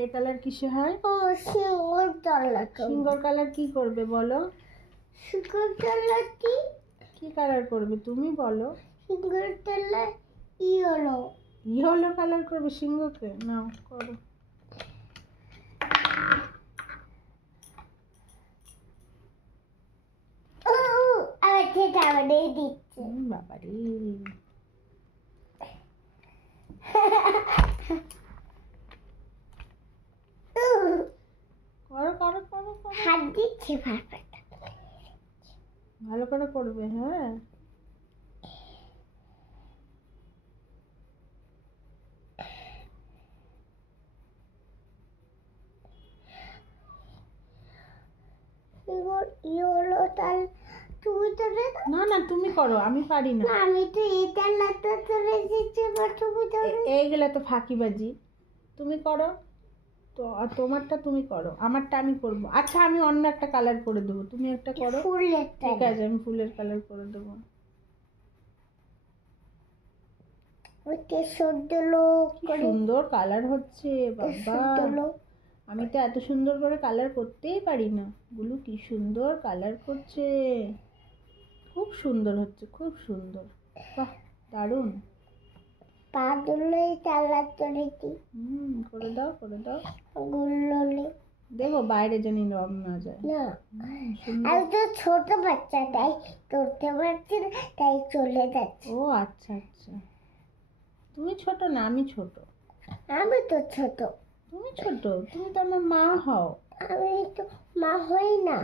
এই কালার কিসে হয়? ও সিঙ্গল কালার। সিঙ্গল কালার কি করবে বলো? সিঙ্গল কালার কি কালার করবে তুমি বলো? Single colour yellow. Yellow colour করবে সিংহকে? নাও করো। আবার ঠিক আমাদের দিচ্ছে। বাবারে করো করো করো করো। হাত দিচ্ছে ভালো করে করবে। হ্যাঁ ইয়েলো তাল তুমি তো না না তুমি করো, আমি পারি না। আমি তো এটা লাটা চলে দিচ্ছি তুমি তো এইগুলা তো ফাঁকিবাজি। তুমি করো তো, আর তোমারটা তুমি করো, আমারটা আমি করবো। আচ্ছা আমি অন্য একটা কালার করে দেবো, তুমি একটা করো। ফুলের ঠিক আছে আমি ফুলের কালার করে দেবো। ওকে সুন্দর লোক করে সুন্দর কালার হচ্ছে বাবা। আমি তো এত সুন্দর করে কালার করতেই পারি না। গুলু কি সুন্দর কালার করছে, খুব সুন্দর হচ্ছে, খুব সুন্দর। বাহ দারুণ। পা দুলে চালার চলে কি করে দাও করে দাও। গুলোলে দেখো বাইরে জানি রং না যায়। না সুন্দর। আমি তো ছোট বাচ্চা তাই করতে পারছি না, তাই চলে যাচ্ছে। ও আচ্ছা আচ্ছা, তুমি ছোট না আমি ছোট। আমি তো ছোট। তুমি ছোট, তুমি তো আমার মা হও। আমি তো মা হই না।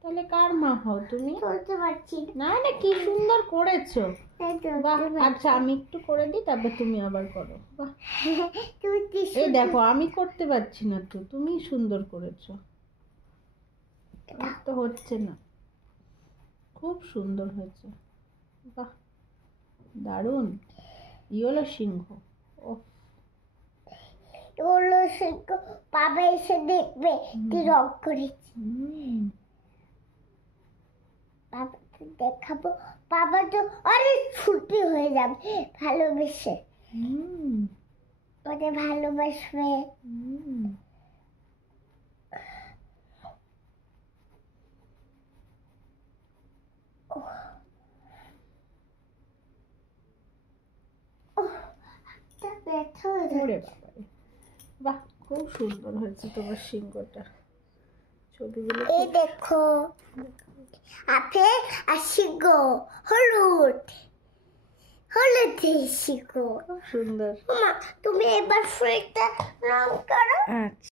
তাহলে কার মা হও তুমি? করতে পারছি না না কি সুন্দর করেছো। না। বাহ আচ্ছা আমি একটু করে দিই, তারপর তুমি আবার করো। বাহ তুমি কি এই দেখো আমি করতে পারছি না তো, তুমি সুন্দর করেছো। আমার তো হচ্ছে না। খুব সুন্দর হয়েছে। বাহ দারুণ। ইয়েলো সিংহ। ও বললো সে বাবা এসে দেখবে তুই রং করেছি। বাবাকে দেখাবো, বাবা তো অনেক ছুটি হয়ে যাবে ভালোবেসে। ওদের ভালোবাসবে। ব্যথা হয়ে ওরে বাবারে, বাহ খুব সুন্দর হয়েছে তোমার সিংহটা। ছবিগুলো এই দেখো আপেল আর সিংহ হলুদ হলুদ সিংহ। খুব সুন্দর। মা তুমি এবার ফুলটা রং করো। আচ্ছা।